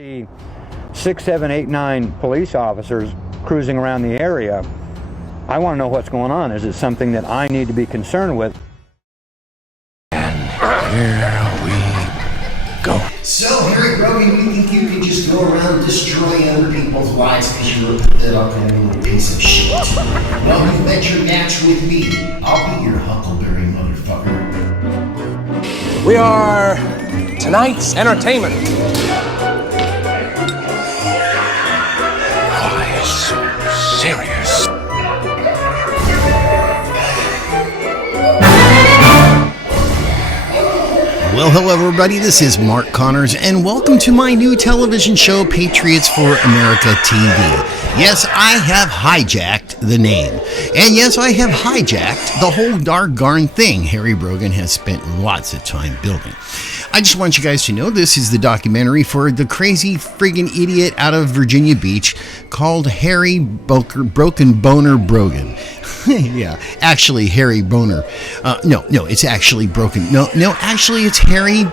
See 6, 7, 8, 9 police officers cruising around the area. I want to know what's going on. Is it something that I need to be concerned with? And here we go. So, Harry Brogans, you think you can just go around destroying other people's lives because you're a little piece of shit? Well, you bet your match with me. I'll be your huckleberry motherfucker. We are tonight's entertainment. Why so serious? Well, hello everybody, this is Mark Connors, and welcome to my new television show, Patriots for America TV. Yes, I have hijacked the name. And yes, I have hijacked the whole darn thing Harry Brogan has spent lots of time building. I just want you guys to know this is the documentary for the crazy friggin' idiot out of Virginia Beach called Harry Broken Boner Brogan. Yeah, actually Harry Boner. No, it's actually Broken. No, actually it's Harry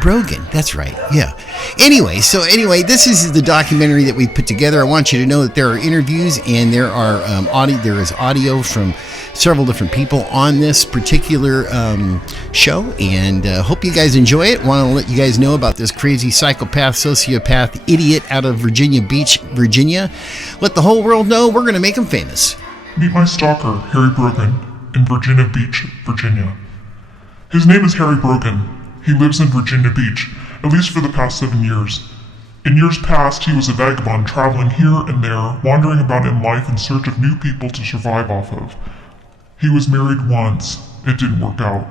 Brogan. That's right. Yeah. Anyway, this is the documentary that we put together. I want you to know that there are interviews and there are there is audio from several different people on this particular show, and hope you guys enjoy it. Want to let you guys know about this crazy psychopath, sociopath, idiot out of Virginia Beach, Virginia. Let the whole world know we're going to make him famous. Meet my stalker, Harry Brogan, in Virginia Beach, Virginia. His name is Harry Brogan. He lives in Virginia Beach, at least for the past 7 years. In years past, he was a vagabond traveling here and there, wandering about in life in search of new people to survive off of. He was married once. It didn't work out.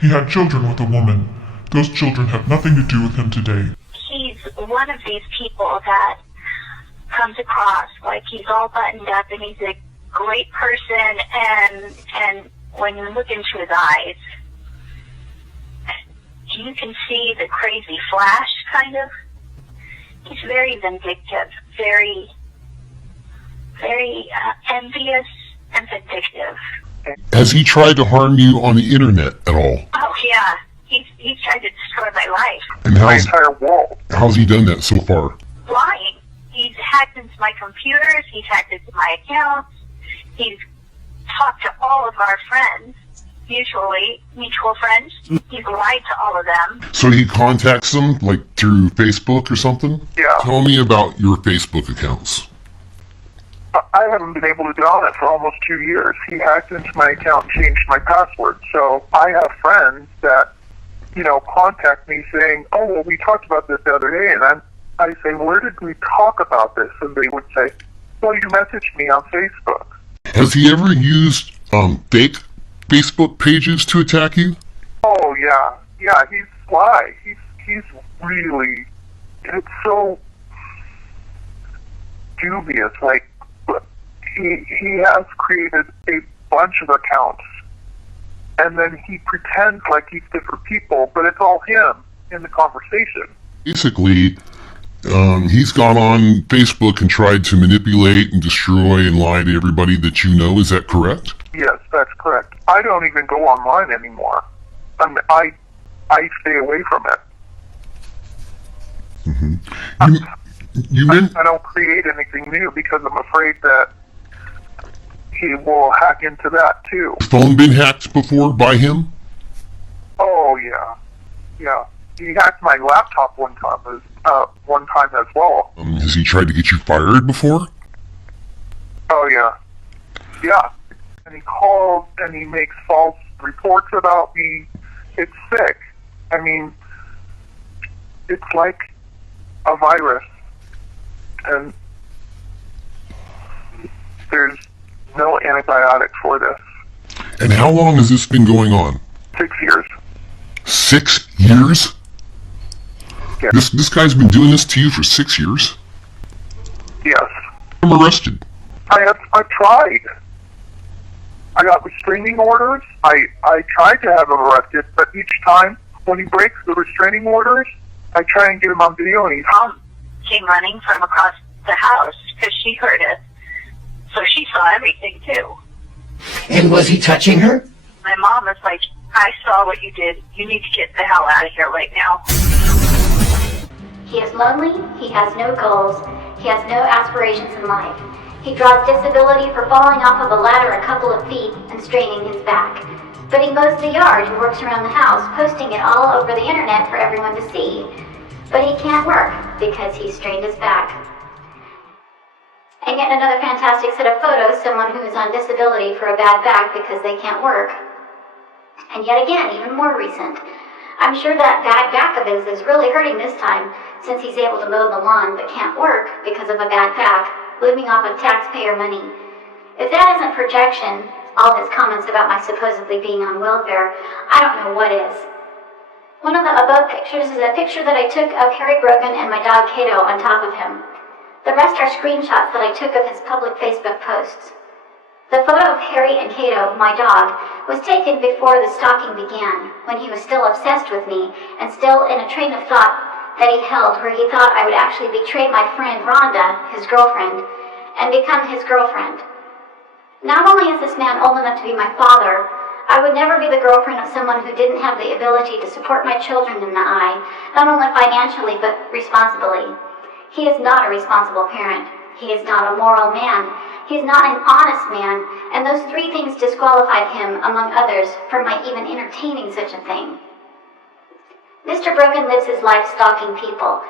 He had children with a woman. Those children have nothing to do with him today. He's one of these people that comes across like he's all buttoned up and he's a great person, and when you look into his eyes, you can see the crazy flash, kind of. He's very vindictive, very envious and vindictive. Has he tried to harm you on the internet at all? Oh yeah, he's tried to destroy my life. And how's he done that so far? Lying. He's hacked into my computers, he's hacked into my accounts, he's talked to all of our friends, usually mutual friends. He's lied to all of them. So he contacts them, like through Facebook or something? Yeah. Tell me about your Facebook accounts. I haven't been able to get on it for almost 2 years. He hacked into my account and changed my password. So I have friends that, contact me saying, oh, well, we talked about this the other day. And I say, where did we talk about this? And they would say, well, you messaged me on Facebook. Has he ever used fake Facebook pages to attack you? Oh, yeah. Yeah, he's sly. He's really, it's so dubious. Like, he has created a bunch of accounts, and then he pretends like he's different people, but it's all him in the conversation. Basically, he's gone on Facebook and tried to manipulate and destroy and lie to everybody that you know. Is that correct? Yes, that's correct. I don't even go online anymore. I stay away from it. Mm-hmm. I don't create anything new because I'm afraid that he will hack into that too. Has your phone been hacked before by him? Oh yeah, yeah. He hacked my laptop one time as well. Has he tried to get you fired before? Oh yeah, yeah. And he calls and he makes false reports about me. It's sick. I mean, it's like a virus, and there's no antibiotic for this. And how long has this been going on? 6 years. 6 years? Yeah. This guy's been doing this to you for 6 years? Yes. I'm arrested. I tried. I got restraining orders. I tried to have him arrested, but each time when he breaks the restraining orders, I try and get him on video, and he's Mom came running from across the house because she heard it. So she saw everything too. And was he touching her? My mom was like, I saw what you did. You need to get the hell out of here right now. He is lonely, he has no goals, he has no aspirations in life. He draws disability for falling off of a ladder a couple of feet and straining his back. But he mows the yard and works around the house, posting it all over the internet for everyone to see. But he can't work because he strained his back. And yet another fantastic set of photos, someone who is on disability for a bad back because they can't work. And yet again, even more recent. I'm sure that bad back of his is really hurting this time, since he's able to mow the lawn but can't work because of a bad back, living off of taxpayer money. If that isn't projection, all his comments about my supposedly being on welfare, I don't know what is. One of the above pictures is a picture that I took of Harry Brogan and my dog Kato on top of him. The rest are screenshots that I took of his public Facebook posts. The photo of Harry and Kato, my dog, was taken before the stalking began, when he was still obsessed with me and still in a train of thought that he held where he thought I would actually betray my friend Rhonda, his girlfriend, and become his girlfriend. Not only is this man old enough to be my father, I would never be the girlfriend of someone who didn't have the ability to support my children in the eye, not only financially but responsibly. He is not a responsible parent. He is not a moral man. He is not an honest man, and those three things disqualified him, among others, from my even entertaining such a thing. Mr. Brogan lives his life stalking people.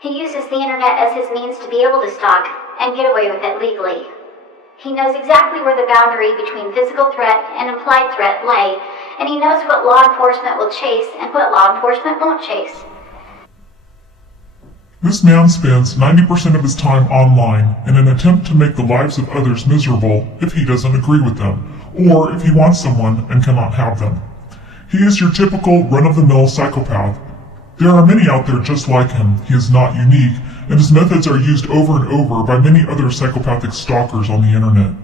He uses the internet as his means to be able to stalk and get away with it legally. He knows exactly where the boundary between physical threat and implied threat lay, and he knows what law enforcement will chase and what law enforcement won't chase. This man spends 90% of his time online in an attempt to make the lives of others miserable if he doesn't agree with them, or if he wants someone and cannot have them. He is your typical run-of-the-mill psychopath. There are many out there just like him. He is not unique, and his methods are used over and over by many other psychopathic stalkers on the internet.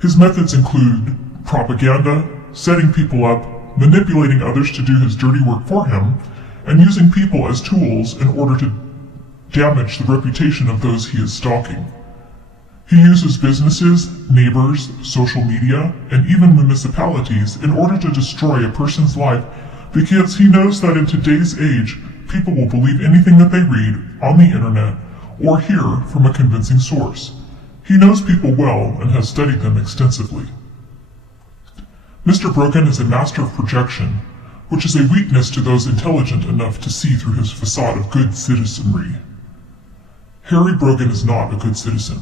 His methods include propaganda, setting people up, manipulating others to do his dirty work for him, and using people as tools in order to damage the reputation of those he is stalking. He uses businesses, neighbors, social media, and even municipalities in order to destroy a person's life because he knows that in today's age, people will believe anything that they read on the internet or hear from a convincing source. He knows people well and has studied them extensively. Mr. Brogan is a master of projection, which is a weakness to those intelligent enough to see through his facade of good citizenry. Harry Brogan is not a good citizen.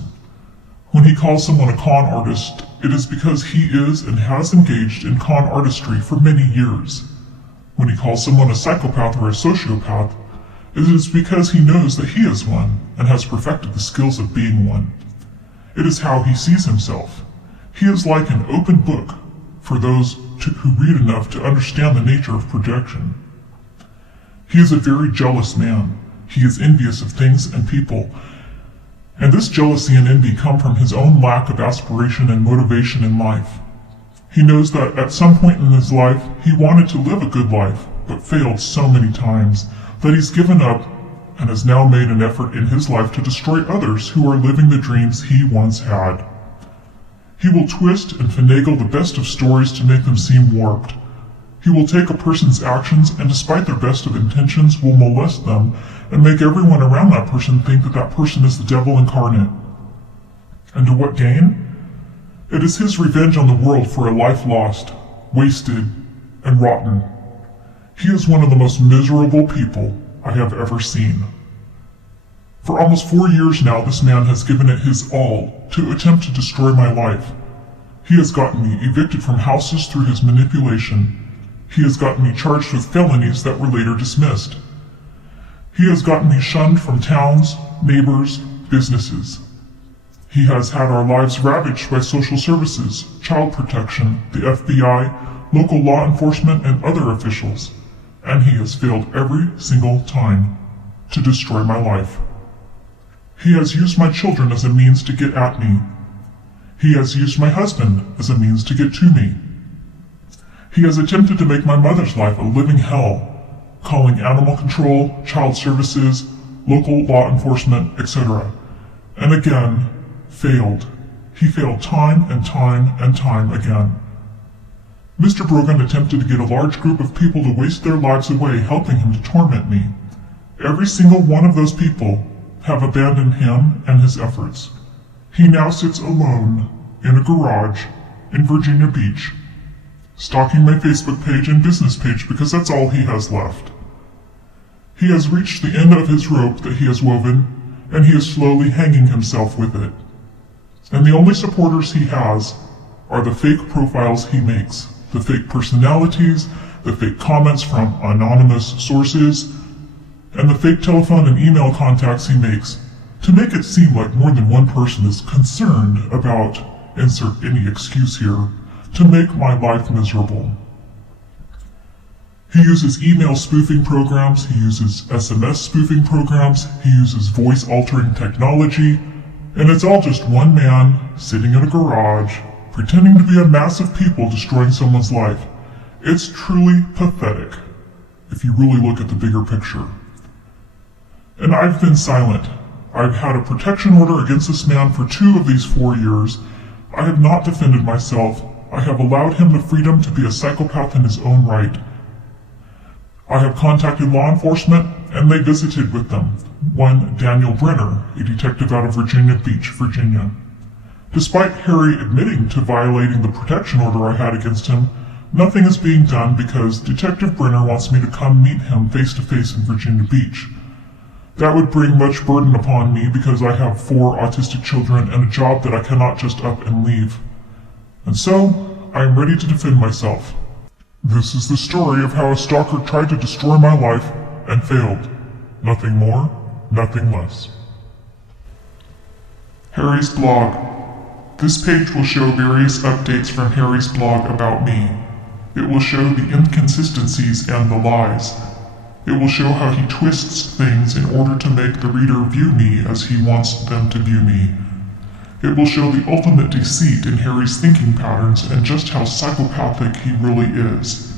When he calls someone a con artist, it is because he is and has engaged in con artistry for many years. When he calls someone a psychopath or a sociopath, it is because he knows that he is one and has perfected the skills of being one. It is how he sees himself. He is like an open book for those who read enough to understand the nature of projection. He is a very jealous man. He is envious of things and people, and this jealousy and envy come from his own lack of aspiration and motivation in life. He knows that at some point in his life, he wanted to live a good life, but failed so many times that he's given up and has now made an effort in his life to destroy others who are living the dreams he once had. He will twist and finagle the best of stories to make them seem warped. He will take a person's actions and despite their best of intentions will molest them and make everyone around that person think that that person is the devil incarnate. And to what gain? It is his revenge on the world for a life lost, wasted, and rotten. He is one of the most miserable people I have ever seen. For almost 4 years now, this man has given it his all to attempt to destroy my life. He has gotten me evicted from houses through his manipulation. He has gotten me charged with felonies that were later dismissed. He has gotten me shunned from towns, neighbors, businesses. He has had our lives ravaged by social services, child protection, the FBI, local law enforcement, and other officials. And he has failed every single time to destroy my life. He has used my children as a means to get at me. He has used my husband as a means to get to me. He has attempted to make my mother's life a living hell, calling animal control, child services, local law enforcement, etc. And again, failed. He failed time and time and time again. Mr. Brogan attempted to get a large group of people to waste their lives away helping him to torment me. Every single one of those people have abandoned him and his efforts. He now sits alone in a garage in Virginia Beach, stalking my Facebook page and business page because that's all he has left. He has reached the end of his rope that he has woven, and he is slowly hanging himself with it. And the only supporters he has are the fake profiles he makes, the fake personalities, the fake comments from anonymous sources, and the fake telephone and email contacts he makes to make it seem like more than one person is concerned about, insert any excuse here, to make my life miserable. He uses email spoofing programs, he uses SMS spoofing programs, he uses voice-altering technology, and it's all just one man sitting in a garage, pretending to be a mass of people destroying someone's life. It's truly pathetic, if you really look at the bigger picture. And I've been silent. I've had a protection order against this man for 2 of these 4 years. I have not defended myself. I have allowed him the freedom to be a psychopath in his own right. I have contacted law enforcement, and they visited with them. One Daniel Brenner, a detective out of Virginia Beach, Virginia. Despite Harry admitting to violating the protection order I had against him, nothing is being done because Detective Brenner wants me to come meet him face to face in Virginia Beach. That would bring much burden upon me because I have 4 autistic children and a job that I cannot just up and leave. And so, I am ready to defend myself. This is the story of how a stalker tried to destroy my life and failed. Nothing more, nothing less. Harry's blog. This page will show various updates from Harry's blog about me. It will show the inconsistencies and the lies. It will show how he twists things in order to make the reader view me as he wants them to view me. It will show the ultimate deceit in Harry's thinking patterns and just how psychopathic he really is.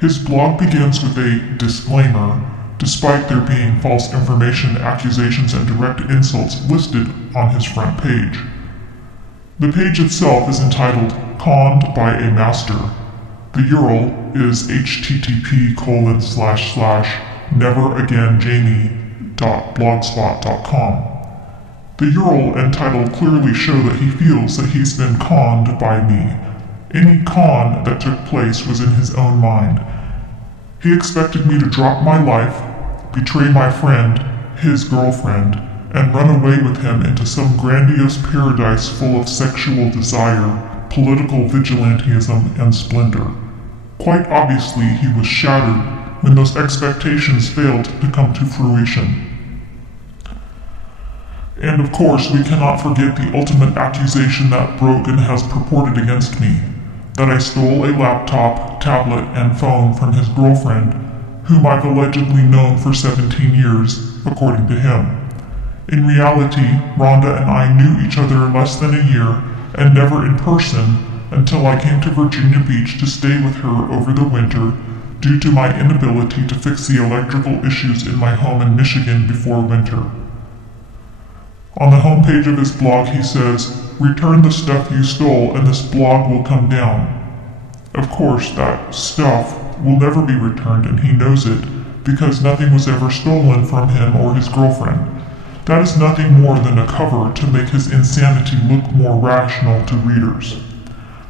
His blog begins with a disclaimer, despite there being false information, accusations, and direct insults listed on his front page. The page itself is entitled Conned by a Master. The URL is http://neveragainjamie.blogspot.com. The URL and title clearly show that he feels that he's been conned by me. Any con that took place was in his own mind. He expected me to drop my life, betray my friend, his girlfriend, and run away with him into some grandiose paradise full of sexual desire, political vigilantism, and splendor. Quite obviously, he was shattered when those expectations failed to come to fruition. And of course, we cannot forget the ultimate accusation that Brogan has purported against me, that I stole a laptop, tablet, and phone from his girlfriend, whom I've allegedly known for 17 years, according to him. In reality, Rhonda and I knew each other less than a year, and never in person, until I came to Virginia Beach to stay with her over the winter due to my inability to fix the electrical issues in my home in Michigan before winter. On the homepage of his blog he says, "Return the stuff you stole and this blog will come down." Of course, that stuff will never be returned and he knows it because nothing was ever stolen from him or his girlfriend. That is nothing more than a cover to make his insanity look more rational to readers.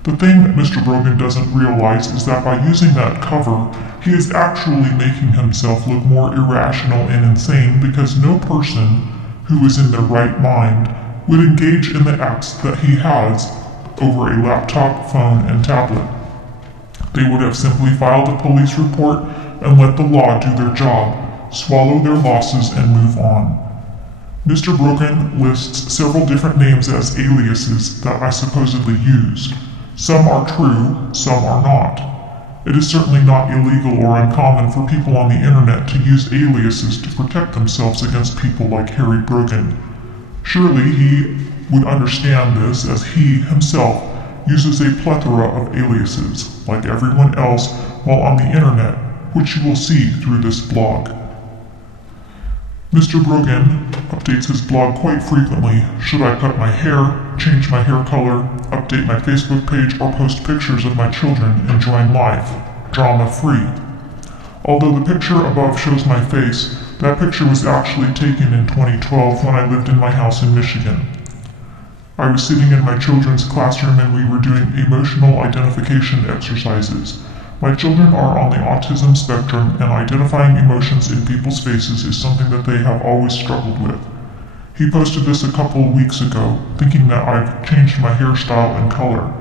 The thing that Mr. Brogan doesn't realize is that by using that cover, he is actually making himself look more irrational and insane because no person who is in their right mind would engage in the acts that he has over a laptop, phone, and tablet. They would have simply filed a police report and let the law do their job, swallow their losses, and move on. Mr. Brogan lists several different names as aliases that I supposedly used. Some are true, some are not. It is certainly not illegal or uncommon for people on the internet to use aliases to protect themselves against people like Harry Brogan. Surely he would understand this as he himself uses a plethora of aliases, like everyone else, while on the internet, which you will see through this blog. Mr. Brogan updates his blog quite frequently. Should I cut my hair, change my hair color, update my Facebook page, or post pictures of my children enjoying life, drama-free? Although the picture above shows my face, That picture was actually taken in 2012 when I lived in my house in Michigan. I was sitting in my children's classroom and we were doing emotional identification exercises. My children are on the autism spectrum, and identifying emotions in people's faces is something that they have always struggled with. He posted this a couple of weeks ago, thinking that I've changed my hairstyle and color.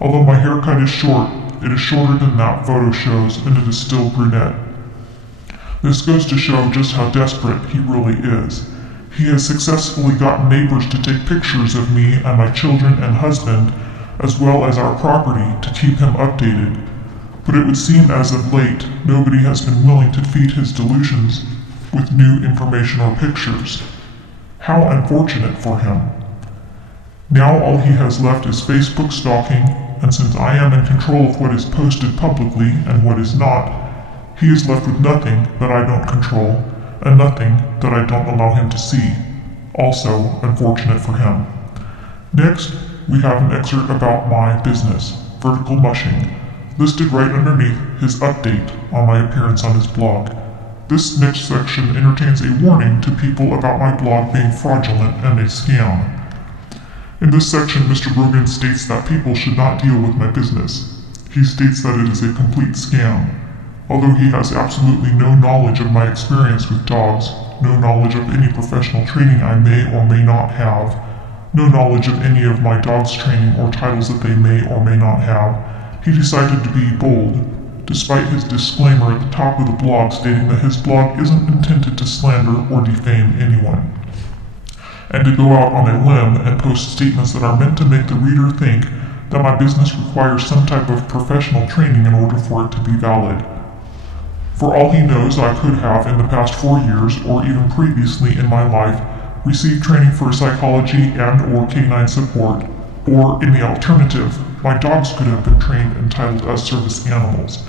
Although my haircut is short, it is shorter than that photo shows, and it is still brunette. This goes to show just how desperate he really is. He has successfully gotten neighbors to take pictures of me and my children and husband, as well as our property, to keep him updated. But it would seem as of late, nobody has been willing to feed his delusions with new information or pictures. How unfortunate for him. Now all he has left is Facebook stalking, and since I am in control of what is posted publicly and what is not, he is left with nothing that I don't control, and nothing that I don't allow him to see. Also unfortunate for him. Next, we have an excerpt about my business, Vertical Mushing, listed right underneath his update on my appearance on his blog. This next section entertains a warning to people about my blog being fraudulent and a scam. In this section, Mr. Brogan states that people should not deal with my business. He states that it is a complete scam. Although he has absolutely no knowledge of my experience with dogs, no knowledge of any professional training I may or may not have, no knowledge of any of my dogs' training or titles that they may or may not have, he decided to be bold, despite his disclaimer at the top of the blog stating that his blog isn't intended to slander or defame anyone, and to go out on a limb and post statements that are meant to make the reader think that my business requires some type of professional training in order for it to be valid. For all he knows, I could have, in the past 4 years, or even previously in my life, received training for psychology and/or canine support, or in the alternative, my dogs could have been trained and titled as service animals.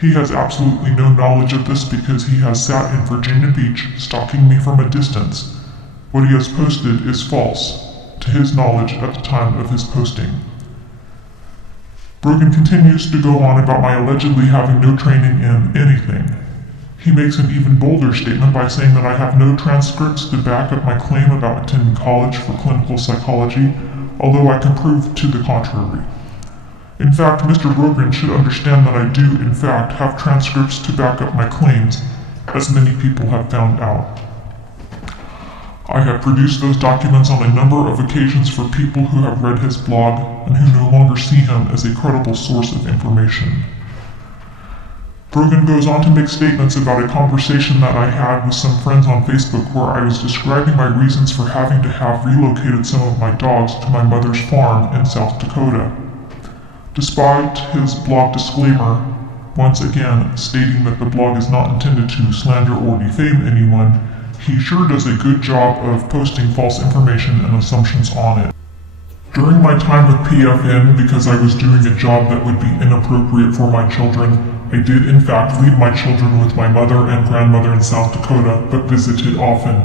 He has absolutely no knowledge of this because he has sat in Virginia Beach stalking me from a distance. What he has posted is false, to his knowledge at the time of his posting. Brogan continues to go on about my allegedly having no training in anything. He makes an even bolder statement by saying that I have no transcripts to back up my claim about attending college for clinical psychology, although I can prove to the contrary. In fact, Mr. Brogan should understand that I do, in fact, have transcripts to back up my claims, as many people have found out. I have produced those documents on a number of occasions for people who have read his blog and who no longer see him as a credible source of information. Brogan goes on to make statements about a conversation that I had with some friends on Facebook where I was describing my reasons for having to have relocated some of my dogs to my mother's farm in South Dakota. Despite his blog disclaimer, once again stating that the blog is not intended to slander or defame anyone, he sure does a good job of posting false information and assumptions on it. During my time with PFN, because I was doing a job that would be inappropriate for my children, I did in fact leave my children with my mother and grandmother in South Dakota, but visited often.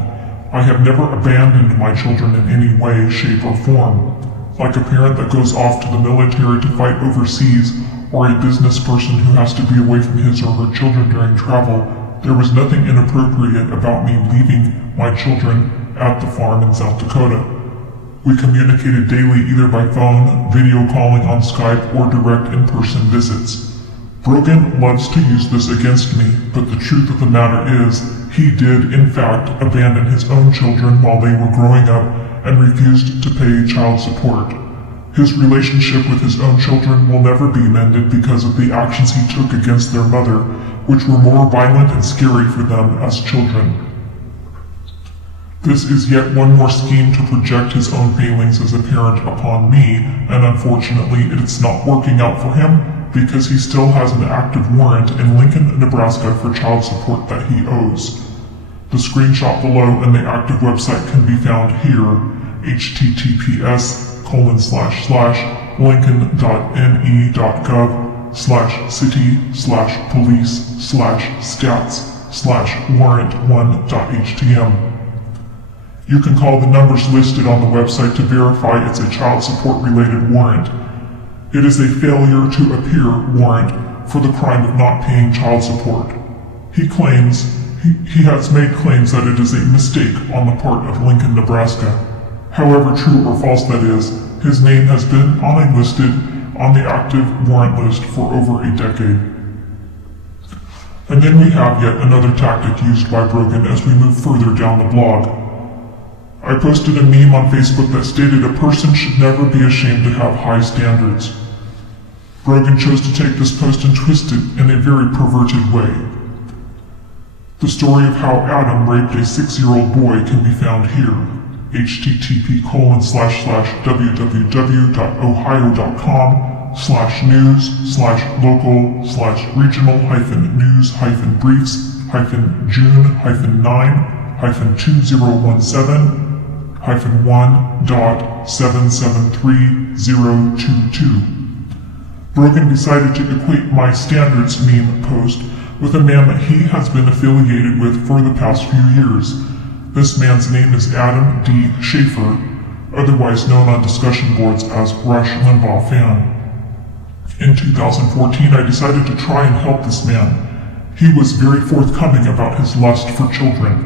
I have never abandoned my children in any way, shape, or form. Like a parent that goes off to the military to fight overseas, or a business person who has to be away from his or her children during travel, there was nothing inappropriate about me leaving my children at the farm in South Dakota. We communicated daily either by phone, video calling on Skype, or direct in-person visits. Brogan loves to use this against me, but the truth of the matter is, he did in fact abandon his own children while they were growing up and refused to pay child support. His relationship with his own children will never be mended because of the actions he took against their mother, which were more violent and scary for them as children. This is yet one more scheme to project his own failings as a parent upon me, and unfortunately it's not working out for him because he still has an active warrant in Lincoln, Nebraska for child support that he owes. The screenshot below and the active website can be found here, https://lincoln.ne.gov/city/police/stats/warrant1.htm. You can call the numbers listed on the website to verify it's a child support related warrant. It is a failure to appear warrant for the crime of not paying child support. He claims he has made claims that it is a mistake on the part of Lincoln, Nebraska. However true or false that is, his name has been unlisted on the active warrant list for over a decade. And then we have yet another tactic used by Brogan as we move further down the blog. I posted a meme on Facebook that stated a person should never be ashamed to have high standards. Brogan chose to take this post and twist it in a very perverted way. The story of how Adam raped a 6-year-old boy can be found here. http://www.ohio.com/news/local/regional-news-briefs-news-9-9-20173022. Brogan decided to equate my standards meme post with a man that he has been affiliated with for the past few years. This man's name is Adam D. Schaefer, otherwise known on discussion boards as Rush Limbaugh Fan. In 2014, I decided to try and help this man. He was very forthcoming about his lust for children.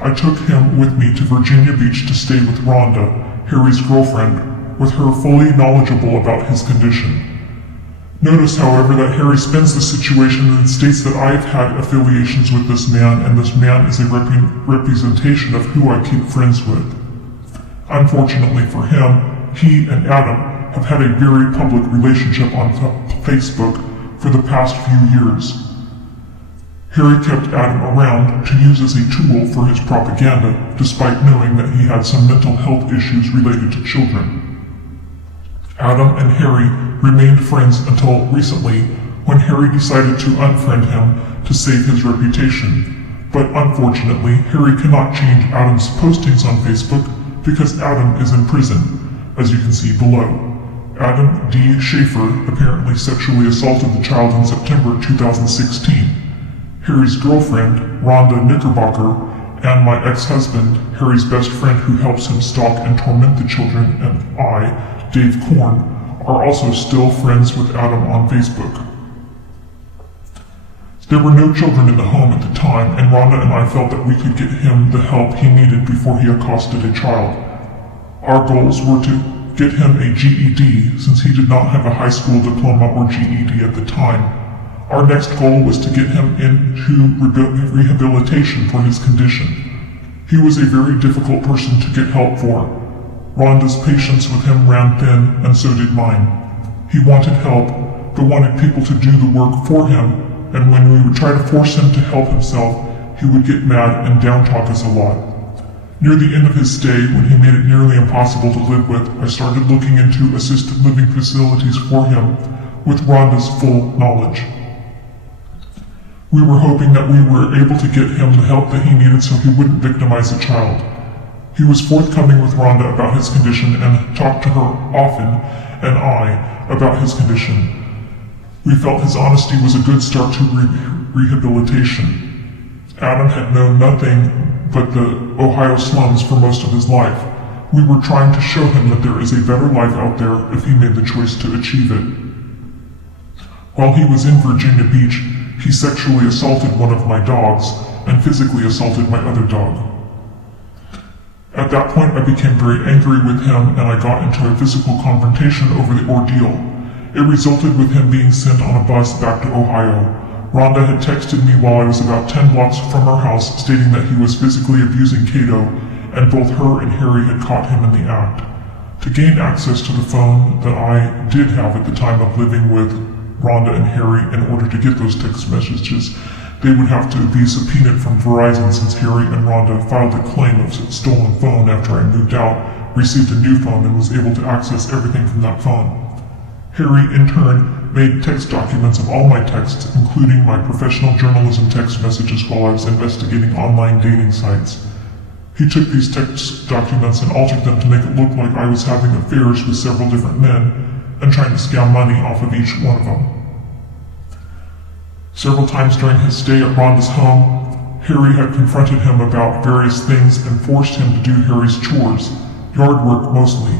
I took him with me to Virginia Beach to stay with Rhonda, Harry's girlfriend, with her fully knowledgeable about his condition. Notice, however, that Harry spins the situation and states that I have had affiliations with this man, and this man is a representation of who I keep friends with. Unfortunately for him, he and Adam have had a very public relationship on Facebook for the past few years. Harry kept Adam around to use as a tool for his propaganda, despite knowing that he had some mental health issues related to children. Adam and Harry remained friends until recently, when Harry decided to unfriend him to save his reputation. But unfortunately, Harry cannot change Adam's postings on Facebook because Adam is in prison, as you can see below. Adam D. Schaefer apparently sexually assaulted the child in September 2016. Harry's girlfriend, Rhonda Knickerbocker, and my ex-husband, Harry's best friend who helps him stalk and torment the children, and I, Dave Korn, are also still friends with Adam on Facebook. There were no children in the home at the time, and Rhonda and I felt that we could get him the help he needed before he accosted a child. Our goals were to get him a GED, since he did not have a high school diploma or GED at the time. Our next goal was to get him into rehabilitation for his condition. He was a very difficult person to get help for. Rhonda's patience with him ran thin, and so did mine. He wanted help, but wanted people to do the work for him, and when we would try to force him to help himself, he would get mad and down-talk us a lot. Near the end of his stay, when he made it nearly impossible to live with, I started looking into assisted living facilities for him, with Rhonda's full knowledge. We were hoping that we were able to get him the help that he needed so he wouldn't victimize the child. He was forthcoming with Rhonda about his condition and talked to her often, and I, about his condition. We felt his honesty was a good start to rehabilitation. Adam had known nothing but the Ohio slums for most of his life. We were trying to show him that there is a better life out there if he made the choice to achieve it. While he was in Virginia Beach, he sexually assaulted one of my dogs and physically assaulted my other dog. At that point, I became very angry with him, and I got into a physical confrontation over the ordeal. It resulted with him being sent on a bus back to Ohio. Rhonda had texted me while I was about 10 blocks from her house, stating that he was physically abusing Cato, and both her and Harry had caught him in the act. To gain access to the phone that I did have at the time of living with Rhonda and Harry, in order to get those text messages, they would have to be subpoenaed from Verizon, since Harry and Rhonda filed a claim of stolen phone after I moved out, received a new phone, and was able to access everything from that phone. Harry, in turn, made text documents of all my texts, including my professional journalism text messages while I was investigating online dating sites. He took these text documents and altered them to make it look like I was having affairs with several different men and trying to scam money off of each one of them. Several times during his stay at Rhonda's home, Harry had confronted him about various things and forced him to do Harry's chores, yard work mostly.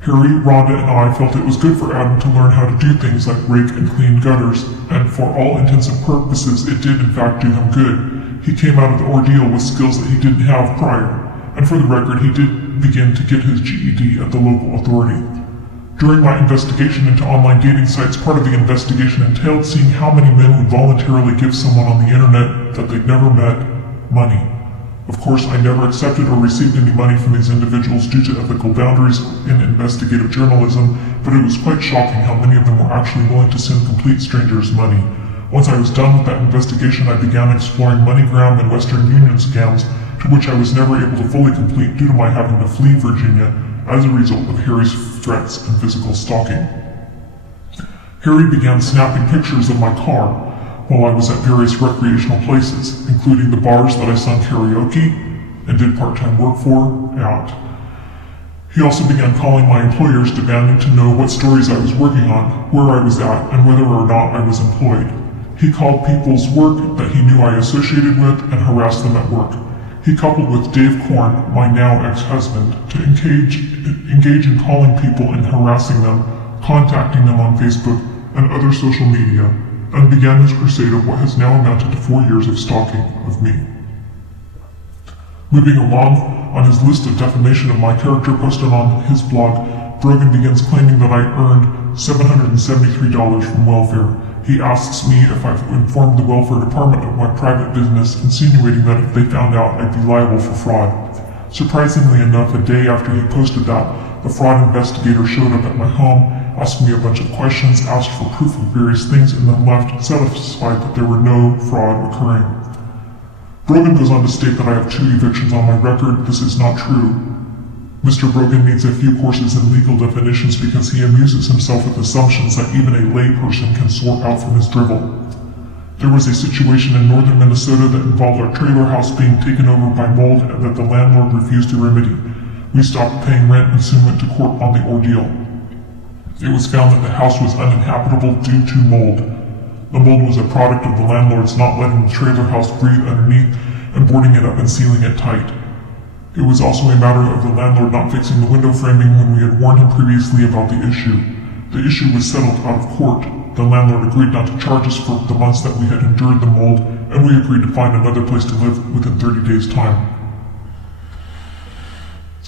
Harry, Rhonda, and I felt it was good for Adam to learn how to do things like rake and clean gutters, and for all intents and purposes it did in fact do him good, he came out of the ordeal with skills that he didn't have prior, and for the record, he did begin to get his GED at the local authority. During my investigation into online dating sites, part of the investigation entailed seeing how many men would voluntarily give someone on the internet that they'd never met money. Of course, I never accepted or received any money from these individuals due to ethical boundaries in investigative journalism, but it was quite shocking how many of them were actually willing to send complete strangers money. Once I was done with that investigation, I began exploring MoneyGram and Western Union scams, to which I was never able to fully complete due to my having to flee Virginia as a result of Harry's threats and physical stalking. Harry began snapping pictures of my car while I was at various recreational places, including the bars that I sung karaoke and did part-time work for at. He also began calling my employers, demanding to know what stories I was working on, where I was at, and whether or not I was employed. He called people's work that he knew I associated with and harassed them at work. He coupled with Dave Korn, my now ex-husband, to engage in calling people and harassing them, contacting them on Facebook and other social media, and began his crusade of what has now amounted to 4 years of stalking of me. Moving along, on his list of defamation of my character posted on his blog, Brogan begins claiming that I earned $773 from welfare. He asks me if I've informed the welfare department of my private business, insinuating that if they found out, I'd be liable for fraud. Surprisingly enough, a day after he posted that, the fraud investigator showed up at my home, asked me a bunch of questions, asked for proof of various things, and then left, satisfied that there were no fraud occurring. Brogan goes on to state that I have 2 evictions on my record. This is not true. Mr. Brogan needs a few courses in legal definitions because he amuses himself with assumptions that even a lay person can sort out from his drivel. There was a situation in northern Minnesota that involved our trailer house being taken over by mold and that the landlord refused to remedy. We stopped paying rent and soon went to court on the ordeal. It was found that the house was uninhabitable due to mold. The mold was a product of the landlord's not letting the trailer house breathe underneath and boarding it up and sealing it tight. It was also a matter of the landlord not fixing the window framing when we had warned him previously about the issue. The issue was settled out of court. The landlord agreed not to charge us for the months that we had endured the mold, and we agreed to find another place to live within 30 days' time.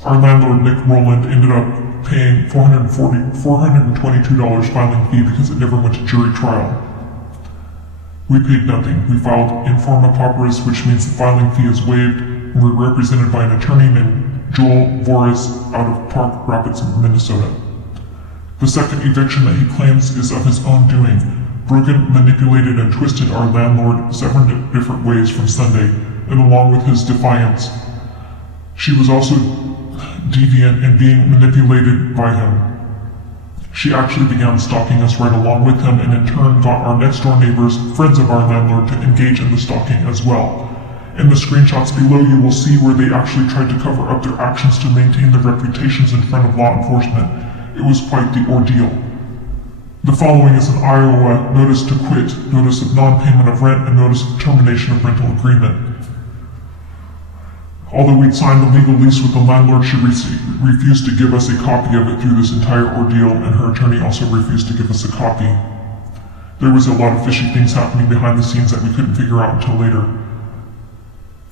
Our landlord, Nick Rowland, ended up paying $422 filing fee because it never went to jury trial. We paid nothing. We filed informa pauperis, which means the filing fee is waived, and we're represented by an attorney named Joel Voris out of Park Rapids, Minnesota. The second eviction that he claims is of his own doing. Brogan manipulated and twisted our landlord several different ways from Sunday, and along with his defiance, she was also deviant and being manipulated by him. She actually began stalking us right along with him and in turn got our next door neighbors, friends of our landlord, to engage in the stalking as well. In the screenshots below you will see where they actually tried to cover up their actions to maintain their reputations in front of law enforcement. It was quite the ordeal. The following is an Iowa notice to quit, notice of non-payment of rent, and notice of termination of rental agreement. Although we'd signed the legal lease with the landlord, she refused to give us a copy of it through this entire ordeal, and her attorney also refused to give us a copy. There was a lot of fishy things happening behind the scenes that we couldn't figure out until later.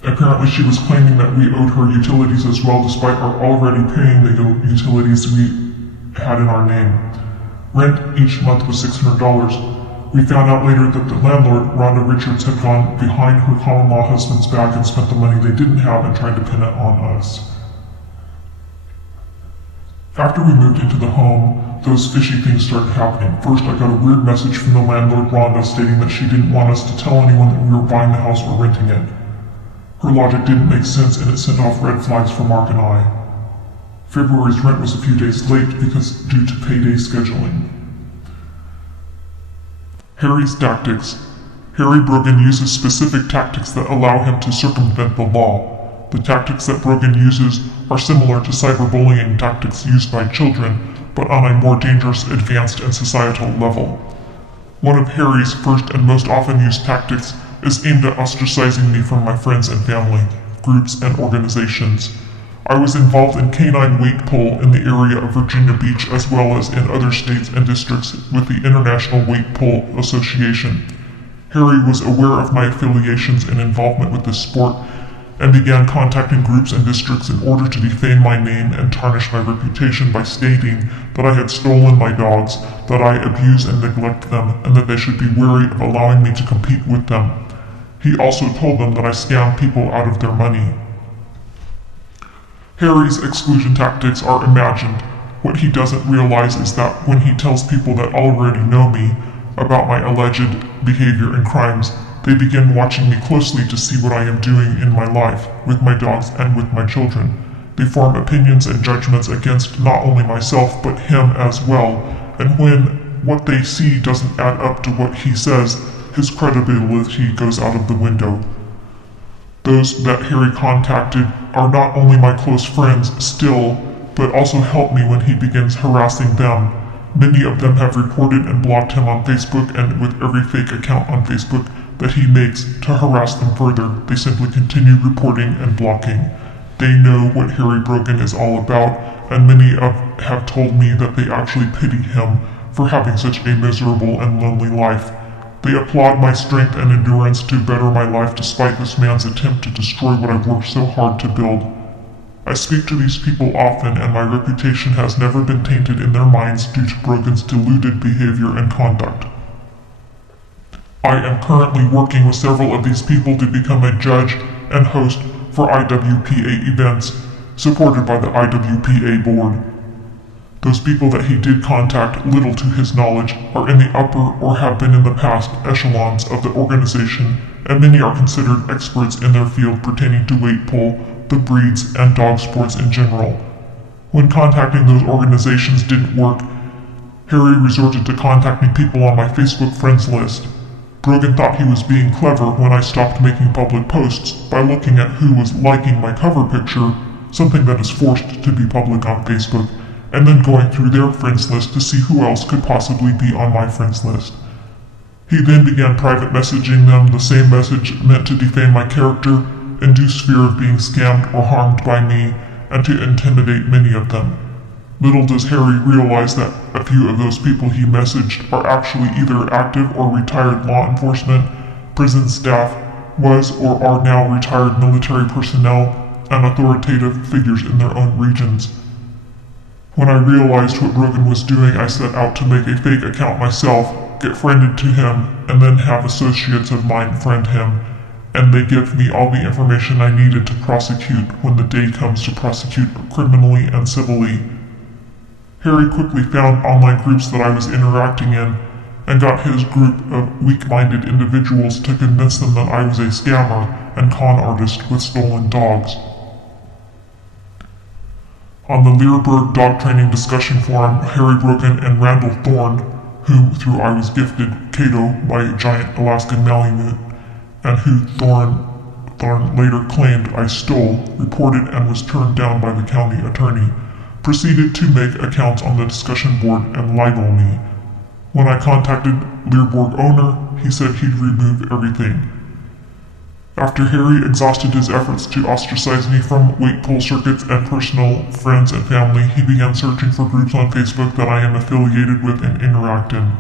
Apparently she was claiming that we owed her utilities as well, despite our already paying the utilities we had in our name. Rent each month was $600. We found out later that the landlord, Rhonda Richards, had gone behind her common-law husband's back and spent the money they didn't have and tried to pin it on us. After we moved into the home, those fishy things started happening. First, I got a weird message from the landlord, Rhonda, stating that she didn't want us to tell anyone that we were buying the house or renting it. Her logic didn't make sense and it sent off red flags for Mark and I. February's rent was a few days late because due to payday scheduling. Harry's tactics. Harry Brogan uses specific tactics that allow him to circumvent the law. The tactics that Brogan uses are similar to cyberbullying tactics used by children, but on a more dangerous, advanced, and societal level. One of Harry's first and most often used tactics is aimed at ostracizing me from my friends and family, groups, and organizations. I was involved in canine weight pull in the area of Virginia Beach as well as in other states and districts with the International Weight Pull Association. Harry was aware of my affiliations and involvement with this sport and began contacting groups and districts in order to defame my name and tarnish my reputation by stating that I had stolen my dogs, that I abuse and neglect them, and that they should be wary of allowing me to compete with them. He also told them that I scam people out of their money. Harry's exclusion tactics are imagined. What he doesn't realize is that when he tells people that already know me about my alleged behavior and crimes, they begin watching me closely to see what I am doing in my life, with my dogs and with my children. They form opinions and judgments against not only myself but him as well, and when what they see doesn't add up to what he says, his credibility goes out of the window. Those that Harry contacted are not only my close friends still, but also help me when he begins harassing them. Many of them have reported and blocked him on Facebook and with every fake account on Facebook that he makes to harass them further. They simply continue reporting and blocking. They know what Harry Brogan is all about, and many have told me that they actually pity him for having such a miserable and lonely life. They applaud my strength and endurance to better my life despite this man's attempt to destroy what I've worked so hard to build. I speak to these people often, and my reputation has never been tainted in their minds due to Brogan's deluded behavior and conduct. I am currently working with several of these people to become a judge and host for IWPA events, supported by the IWPA board. Those people that he did contact, little to his knowledge, are in the upper or have been in the past echelons of the organization, and many are considered experts in their field pertaining to weight pull, the breeds, and dog sports in general. When contacting those organizations didn't work, Harry resorted to contacting people on my Facebook friends list. Brogan thought he was being clever when I stopped making public posts by looking at who was liking my cover picture, something that is forced to be public on Facebook, and then going through their friends list to see who else could possibly be on my friends list. He then began private messaging them the same message meant to defame my character, induce fear of being scammed or harmed by me, and to intimidate many of them. Little does Harry realize that a few of those people he messaged are actually either active or retired law enforcement, prison staff, was or are now retired military personnel, and authoritative figures in their own regions. When I realized what Brogan was doing, I set out to make a fake account myself, get friended to him, and then have associates of mine friend him, and they give me all the information I needed to prosecute when the day comes to prosecute criminally and civilly. Harry quickly found online groups that I was interacting in, and got his group of weak-minded individuals to convince them that I was a scammer and con artist with stolen dogs. On the Learburg Dog Training Discussion Forum, Harry Brogan and Randall Thorne, whom through I was gifted pedo by a giant Alaskan Malamute, and who Thorne later claimed I stole, reported and was turned down by the county attorney, proceeded to make accounts on the discussion board and libel me. When I contacted Learburg owner, he said he'd remove everything. After Harry exhausted his efforts to ostracize me from weight pull circuits and personal friends and family, he began searching for groups on Facebook that I am affiliated with and interact in.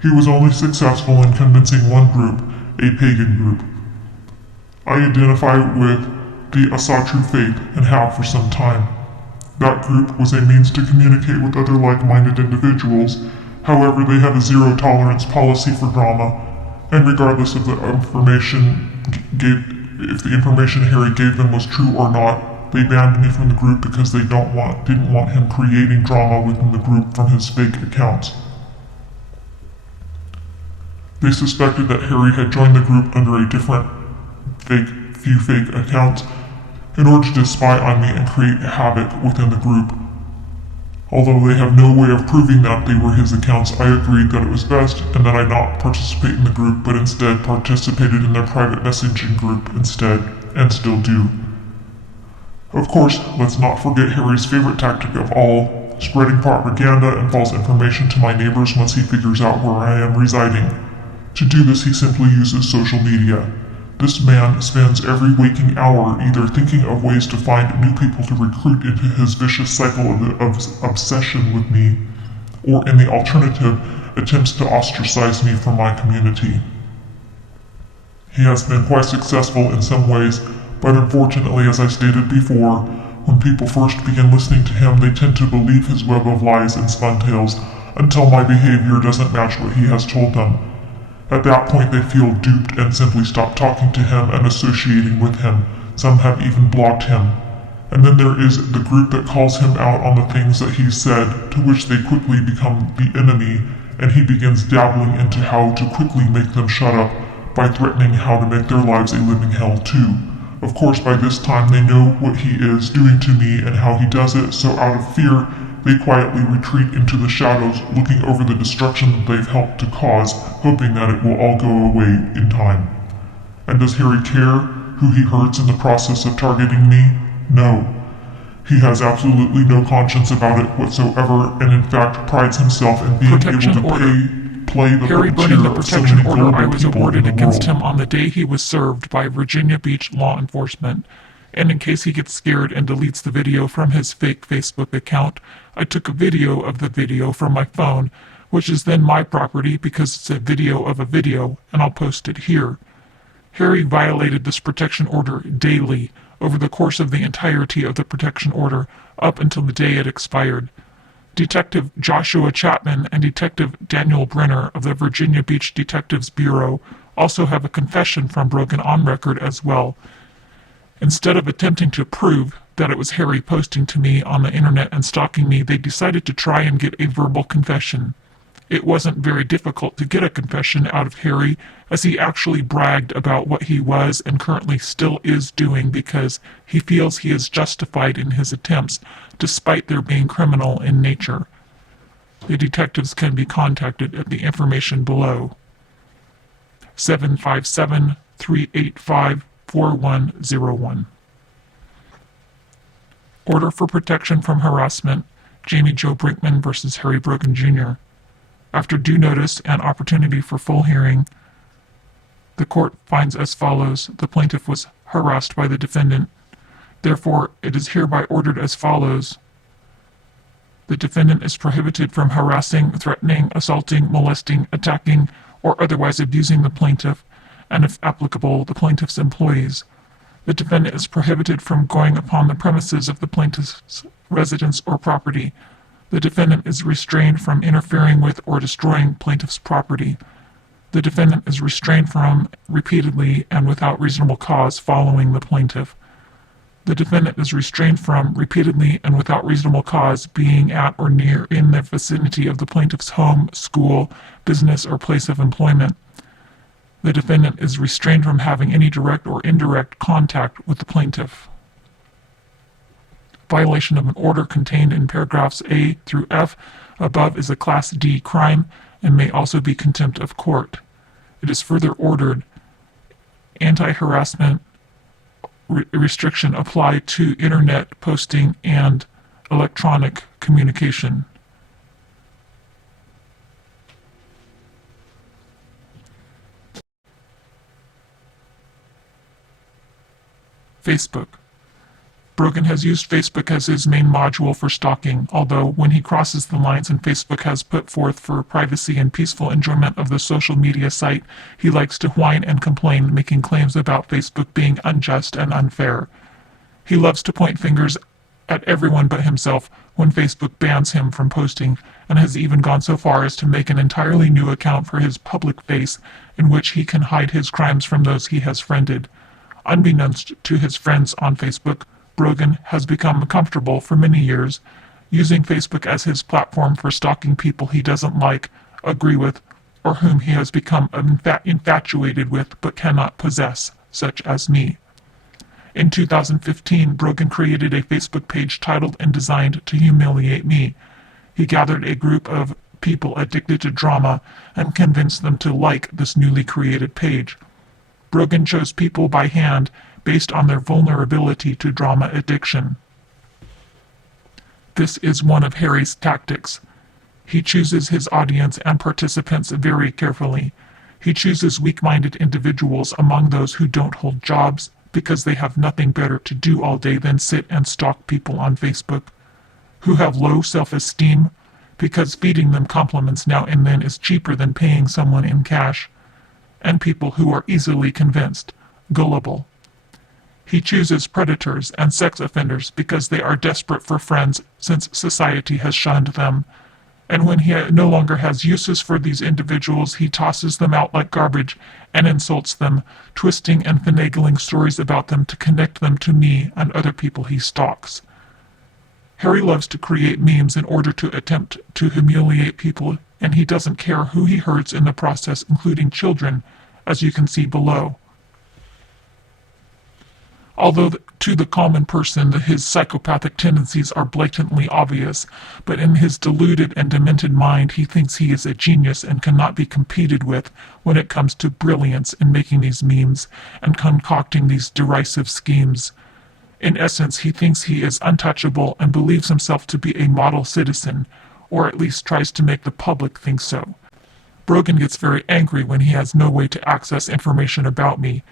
He was only successful in convincing one group, a pagan group. I identify with the Asatru faith and have for some time. That group was a means to communicate with other like-minded individuals. However, they have a zero-tolerance policy for drama, and regardless of the information if the information Harry gave them was true or not, they banned me from the group because they didn't want him creating drama within the group from his fake accounts. They suspected that Harry had joined the group under a different few fake accounts in order to spy on me and create havoc within the group. Although they have no way of proving that they were his accounts, I agreed that it was best and that I not participate in the group, but instead participated in their private messaging group instead, and still do. Of course, let's not forget Harry's favorite tactic of all, spreading propaganda and false information to my neighbors once he figures out where I am residing. To do this, he simply uses social media. This man spends every waking hour either thinking of ways to find new people to recruit into his vicious cycle of obsession with me, or in the alternative, attempts to ostracize me from my community. He has been quite successful in some ways, but unfortunately, as I stated before, when people first begin listening to him, they tend to believe his web of lies and spun tales until my behavior doesn't match what he has told them. At that point, they feel duped and simply stop talking to him and associating with him. Some have even blocked him. And then there is the group that calls him out on the things that he said, to which they quickly become the enemy, and he begins dabbling into how to quickly make them shut up by threatening how to make their lives a living hell too. Of course, by this time they know what he is doing to me and how he does it, so out of fear, they quietly retreat into the shadows, looking over the destruction that they've helped to cause, hoping that it will all go away in time. And does Harry care who he hurts in the process of targeting me? No. He has absolutely no conscience about it whatsoever, and in fact prides himself in being Protection able to order. play the Harry burning the puppeteer of so protection many order I gullible was people awarded in the against world. him on the day he was served by Virginia Beach law enforcement. And in case he gets scared and deletes the video from his fake Facebook account, I took a video of the video from my phone, which is then my property because it's a video of a video, and I'll post it here. Harry violated this protection order daily over the course of the entirety of the protection order up until the day it expired. Detective Joshua Chapman and Detective Daniel Brenner of the Virginia Beach Detectives Bureau also have a confession from Brogan on record as well. Instead of attempting to prove that it was Harry posting to me on the internet and stalking me, they decided to try and get a verbal confession. It wasn't very difficult to get a confession out of Harry, as he actually bragged about what he was and currently still is doing because he feels he is justified in his attempts, despite their being criminal in nature. The detectives can be contacted at the information below. 757-385-4101. Order for protection from harassment, Jamie Jo Brinkman versus Harry Brogan Jr. After due notice and opportunity for full hearing, the court finds as follows: the plaintiff was harassed by the defendant. Therefore, it is hereby ordered as follows: the defendant is prohibited from harassing, threatening, assaulting, molesting, attacking, or otherwise abusing the plaintiff, and if applicable, the plaintiff's employees. The defendant is prohibited from going upon the premises of the plaintiff's residence or property. The defendant is restrained from interfering with or destroying plaintiff's property. The defendant is restrained from repeatedly and without reasonable cause following the plaintiff. The defendant is restrained from repeatedly and without reasonable cause being at or near in the vicinity of the plaintiff's home, school, business, or place of employment. The defendant is restrained from having any direct or indirect contact with the plaintiff. Violation of an order contained in paragraphs A through F above is a Class D crime and may also be contempt of court. It is further ordered anti-harassment restriction apply to internet posting and electronic communication. Facebook. Brogan has used Facebook as his main module for stalking, although when he crosses the lines and Facebook has put forth for privacy and peaceful enjoyment of the social media site, he likes to whine and complain, making claims about Facebook being unjust and unfair. He loves to point fingers at everyone but himself when Facebook bans him from posting, and has even gone so far as to make an entirely new account for his public face in which he can hide his crimes from those he has friended. Unbeknownst to his friends on Facebook, Brogan has become comfortable for many years using Facebook as his platform for stalking people he doesn't like, agree with, or whom he has become infatuated with but cannot possess, such as me. In 2015, Brogan created a Facebook page titled and designed to humiliate me. He gathered a group of people addicted to drama and convinced them to like this newly created page. Brogan chose people by hand based on their vulnerability to drama addiction. This is one of Harry's tactics. He chooses his audience and participants very carefully. He chooses weak-minded individuals among those who don't hold jobs because they have nothing better to do all day than sit and stalk people on Facebook, who have low self-esteem because feeding them compliments now and then is cheaper than paying someone in cash, and people who are easily convinced, gullible. He chooses predators and sex offenders because they are desperate for friends since society has shunned them. And when he no longer has uses for these individuals, he tosses them out like garbage and insults them, twisting and finagling stories about them to connect them to me and other people he stalks. Harry loves to create memes in order to attempt to humiliate people, and he doesn't care who he hurts in the process, including children, as you can see below. Although to the common person his psychopathic tendencies are blatantly obvious, but in his deluded and demented mind he thinks he is a genius and cannot be competed with when it comes to brilliance in making these memes and concocting these derisive schemes. In essence, he thinks he is untouchable and believes himself to be a model citizen, or at least tries to make the public think so. Brogan gets very angry when he has no way to access information about me.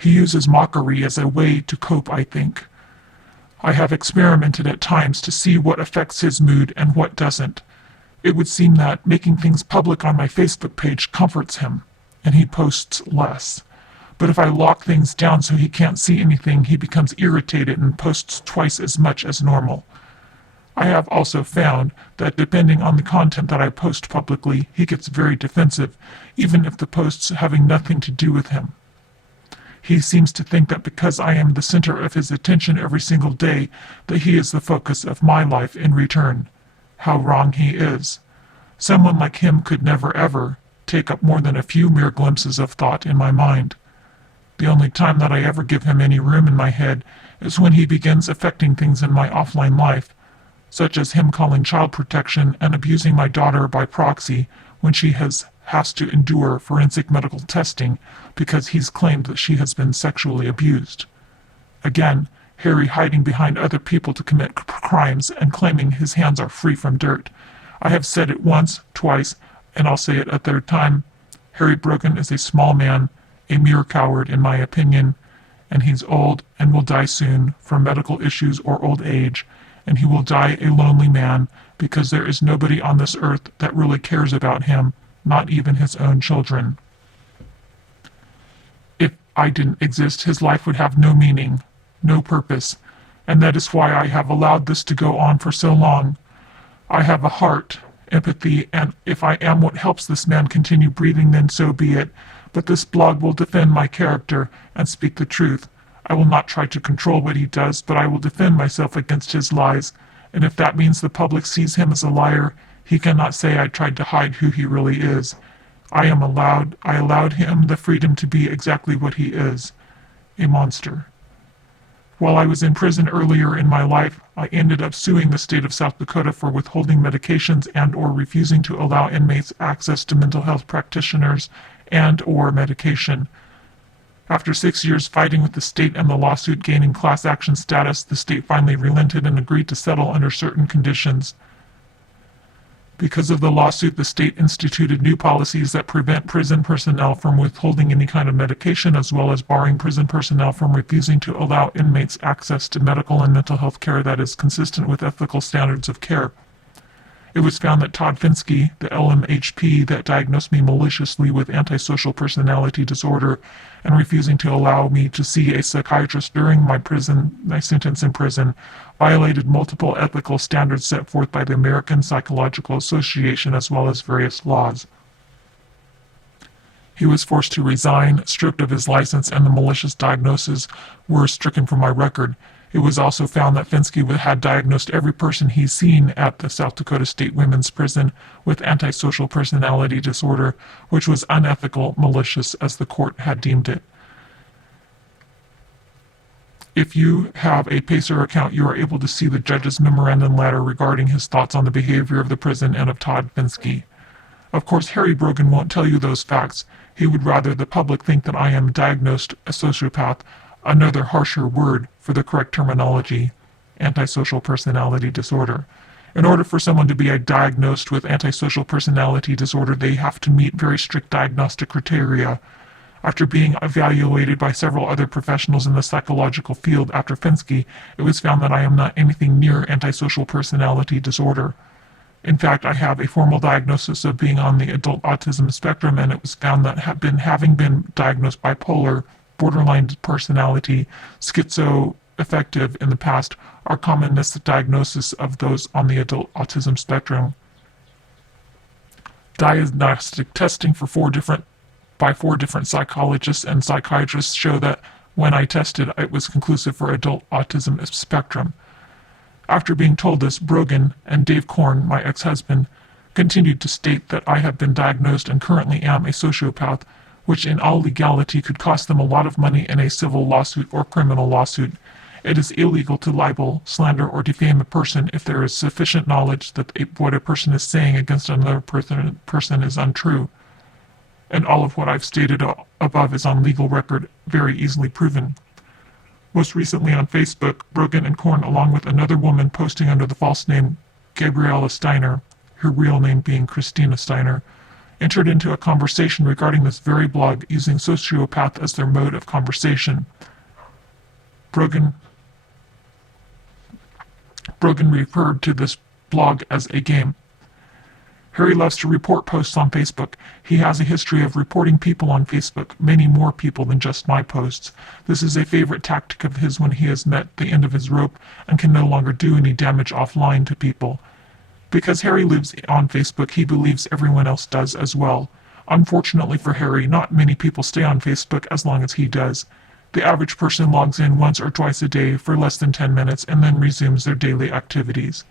He uses mockery as a way to cope, I think. I have experimented at times to see what affects his mood and what doesn't. It would seem that making things public on my Facebook page comforts him, and he posts less. But if I lock things down so he can't see anything, he becomes irritated and posts twice as much as normal. I have also found that depending on the content that I post publicly, he gets very defensive, even if the posts having nothing to do with him. He seems to think that because I am the center of his attention every single day, that he is the focus of my life in return. How wrong he is. Someone like him could never ever take up more than a few mere glimpses of thought in my mind. The only time that I ever give him any room in my head is when he begins affecting things in my offline life, such as him calling child protection and abusing my daughter by proxy when she has to endure forensic medical testing because he's claimed that she has been sexually abused. Again, Harry hiding behind other people to commit crimes and claiming his hands are free from dirt. I have said it once, twice, and I'll say it a third time. Harry Brogan is a small man, a mere coward in my opinion, and he's old and will die soon from medical issues or old age, and he will die a lonely man because there is nobody on this earth that really cares about him, not even his own children. If I didn't exist, his life would have no meaning, no purpose, and that is why I have allowed this to go on for so long. I have a heart, empathy, and if I am what helps this man continue breathing, then so be it. But this blog will defend my character and speak the truth. I will not try to control what he does, but I will defend myself against his lies, and if that means the public sees him as a liar, he cannot say I tried to hide who he really is. I allowed him the freedom to be exactly what he is, a monster. While I was in prison earlier in my life, I ended up suing the state of South Dakota for withholding medications and or refusing to allow inmates access to mental health practitioners and or medication. After 6 years fighting with the state and the lawsuit gaining class action status, the state finally relented and agreed to settle under certain conditions. Because of the lawsuit, the state instituted new policies that prevent prison personnel from withholding any kind of medication, as well as barring prison personnel from refusing to allow inmates access to medical and mental health care that is consistent with ethical standards of care. It was found that Todd Finsky, the LMHP that diagnosed me maliciously with antisocial personality disorder and refusing to allow me to see a psychiatrist during my sentence in prison, violated multiple ethical standards set forth by the American Psychological Association as well as various laws. He was forced to resign, stripped of his license, and the malicious diagnoses were stricken from my record. It was also found that Finsky had diagnosed every person he's seen at the South Dakota State Women's Prison with antisocial personality disorder, which was unethical, malicious, as the court had deemed it. If you have a Pacer account, you are able to see the judge's memorandum letter regarding his thoughts on the behavior of the prison and of Todd Finsky. Of course, Harry Brogan won't tell you those facts. He would rather the public think that I am diagnosed a sociopath, another harsher word for the correct terminology, antisocial personality disorder. In order for someone to be diagnosed with antisocial personality disorder, they have to meet very strict diagnostic criteria. After being evaluated by several other professionals in the psychological field after Finsky, it was found that I am not anything near antisocial personality disorder. In fact, I have a formal diagnosis of being on the adult autism spectrum, and it was found that having been diagnosed bipolar, borderline personality, schizoaffective in the past are common misdiagnoses of those on the adult autism spectrum. Diagnostic testing by four different psychologists and psychiatrists show that when I tested, it was conclusive for adult autism spectrum. After being told this, Brogan and Dave Korn, my ex-husband, continued to state that I have been diagnosed and currently am a sociopath, which in all legality could cost them a lot of money in a civil lawsuit or criminal lawsuit. It is illegal to libel, slander, or defame a person if there is sufficient knowledge that what a person is saying against another person is untrue. And all of what I've stated above is on legal record, very easily proven. Most recently on Facebook, Brogan and Korn, along with another woman posting under the false name Gabriella Steiner, her real name being Christina Steiner, entered into a conversation regarding this very blog using sociopath as their mode of conversation. Brogan referred to this blog as a game. Harry loves to report posts on Facebook. He has a history of reporting people on Facebook, many more people than just my posts. This is a favorite tactic of his when he has met the end of his rope and can no longer do any damage offline to people. Because Harry lives on Facebook, he believes everyone else does as well. Unfortunately for Harry, not many people stay on Facebook as long as he does. The average person logs in once or twice a day for less than 10 minutes and then resumes their daily activities.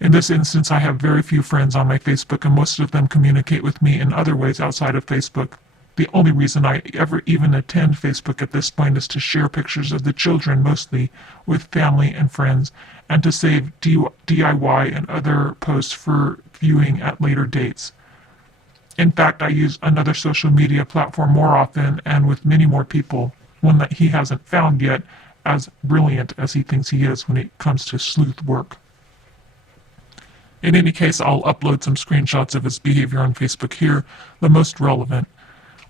In this instance, I have very few friends on my Facebook, and most of them communicate with me in other ways outside of Facebook. The only reason I ever even attend Facebook at this point is to share pictures of the children, mostly, with family and friends, and to save DIY and other posts for viewing at later dates. In fact, I use another social media platform more often and with many more people, one that he hasn't found yet as brilliant as he thinks he is when it comes to sleuth work. In any case, I'll upload some screenshots of his behavior on Facebook here, the most relevant.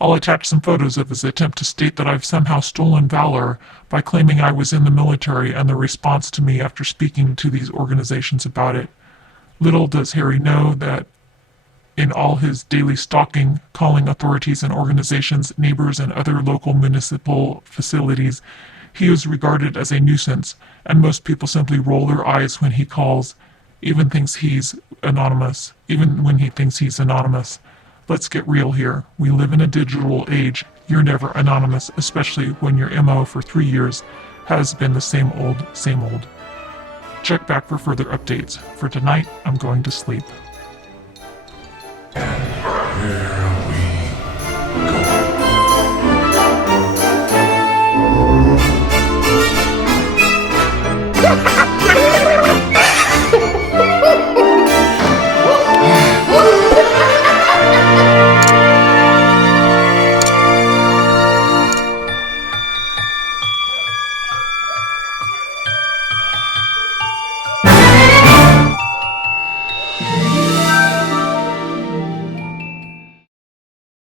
I'll attach some photos of his attempt to state that I've somehow stolen valor by claiming I was in the military and the response to me after speaking to these organizations about it. Little does Harry know that in all his daily stalking, calling authorities and organizations, neighbors, and other local municipal facilities, he is regarded as a nuisance, and most people simply roll their eyes when he calls, even when he thinks he's anonymous. Let's get real here. We live in a digital age. You're never anonymous, especially when your MO for 3 years has been the same old, same old. Check back for further updates. For tonight, I'm going to sleep.